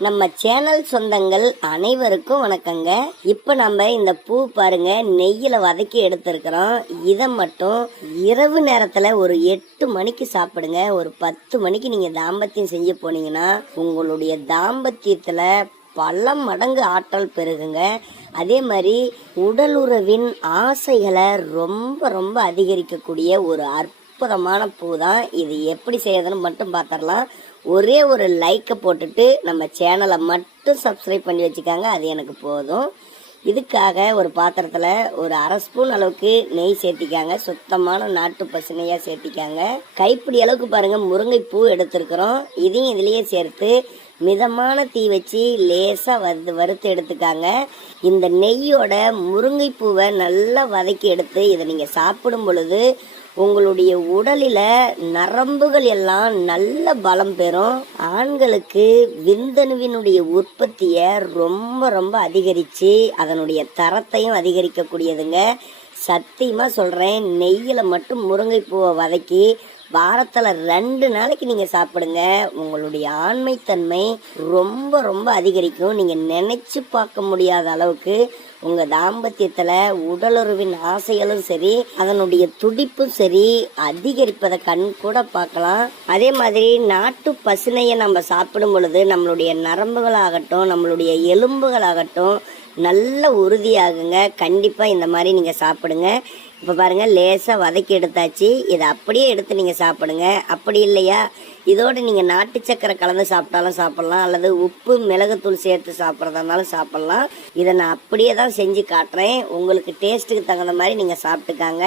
நம்ம சேனல் சொந்தங்கள் அனைவருக்கும் வணக்கங்க. இப்போ நம்ம இந்த பூ பாருங்க நெய்யில் வதக்கி எடுத்துருக்கிறோம். இதை மட்டும் இரவு நேரத்தில் ஒரு 8 மணிக்கு சாப்பிடுங்க. ஒரு 10 மணிக்கு நீங்கள் தாம்பத்தியம் செஞ்சு போனீங்கன்னா உங்களுடைய தாம்பத்தியத்தில் பல மடங்கு ஆற்றல் பெருகுங்க. அதே மாதிரி உடலுறவின் ஆசைகளை ரொம்ப ரொம்ப அதிகரிக்கக்கூடிய ஒரு அற்புதமான பூ தான் இது. எப்படி செய்யறதுன்னு மட்டும் பார்த்துடலாம். ஒரே ஒரு லைக்கை போட்டுட்டு நம்ம சேனலை மட்டும் சப்ஸ்கிரைப் பண்ணி வச்சுக்காங்க, அது எனக்கு போதும். இதுக்காக ஒரு பாத்திரத்தில் ஒரு 1/2 ஸ்பூன் அளவுக்கு நெய் சேர்த்திக்காங்க. சுத்தமான நாட்டு பசுனையாக சேர்த்திக்காங்க. கைப்பிடி அளவுக்கு பாருங்கள் முருங்கைப்பூ எடுத்துருக்குறோம். இதையும் இதுலேயே சேர்த்து மிதமான தீ வச்சு லேசாக வறுத்து எடுத்துக்காங்க. இந்த நெய்யோட முருங்கைப்பூவை நல்லா வதக்கி எடுத்து இதை நீங்கள் சாப்பிடும் பொழுது உங்களுடைய உடலில் நரம்புகள் எல்லாம் நல்ல பலம் பெறும். ஆண்களுக்கு விந்தணுவினுடைய உற்பத்தியை ரொம்ப ரொம்ப அதிகரித்து அதனுடைய தரத்தையும் அதிகரிக்கக்கூடியதுங்க. சத்தியமாக சொல்கிறேன், நெய்யில் மட்டும் முருங்கைப்பூவை வதக்கி வாரத்தில் 2 நாளைக்கு நீங்கள் சாப்பிடுங்க. உங்களுடைய ஆண்மைத்தன்மை ரொம்ப ரொம்ப அதிகரிக்கும். நீங்கள் நினச்சி பார்க்க முடியாத அளவுக்கு உங்கள் தாம்பத்தியத்தில் உடலுறவின் ஆசைகளும் சரி அதனுடைய துடிப்பும் சரி அதிகரிப்பதை கண் கூட பார்க்கலாம். அதே மாதிரி நாட்டு பசுனையை நம்ம சாப்பிடும் பொழுது நம்மளுடைய நரம்புகளாகட்டும் நம்மளுடைய எலும்புகளாகட்டும் நல்ல உறுதியாகுங்க. கண்டிப்பாக இந்த மாதிரி நீங்கள் சாப்பிடுங்க. இப்போ பாருங்கள் லேசாக வதக்கி எடுத்தாச்சு. இதை அப்படியே எடுத்து நீங்கள் சாப்பிடுங்க. அப்படி இல்லையா இதோடு நீங்கள் நாட்டு சக்கரை கலந்து சாப்பிட்டாலும் சாப்பிட்லாம், அல்லது உப்பு மிளகுத்தூள் சேர்த்து சாப்பிட்றதா இருந்தாலும் சாப்பிட்லாம். இதை நான் அப்படியே தான் செஞ்சு காட்டுறேன். உங்களுக்கு டேஸ்ட்டுக்கு தகுந்த மாதிரி நீங்கள் சாப்பிட்டுக்காங்க.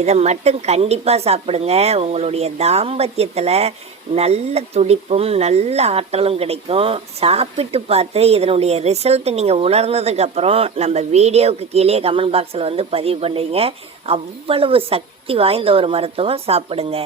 இதை மட்டும் கண்டிப்பாக சாப்பிடுங்க. உங்களுடைய தாம்பத்தியத்தில் நல்ல துடிப்பும் நல்ல ஆற்றலும் கிடைக்கும். சாப்பிட்டு பார்த்து இதனுடைய ரிசல்ட் நீங்கள் உணர்ந்ததுக்கப்புறம் நம்ம வீடியோவுக்கு கீழே கமெண்ட் பாக்ஸில் பதிவு பண்ணுவீங்க. அவ்வளவு சக்தி வாய்ந்த ஒரு மருத்துவம். சாப்பிடுங்க.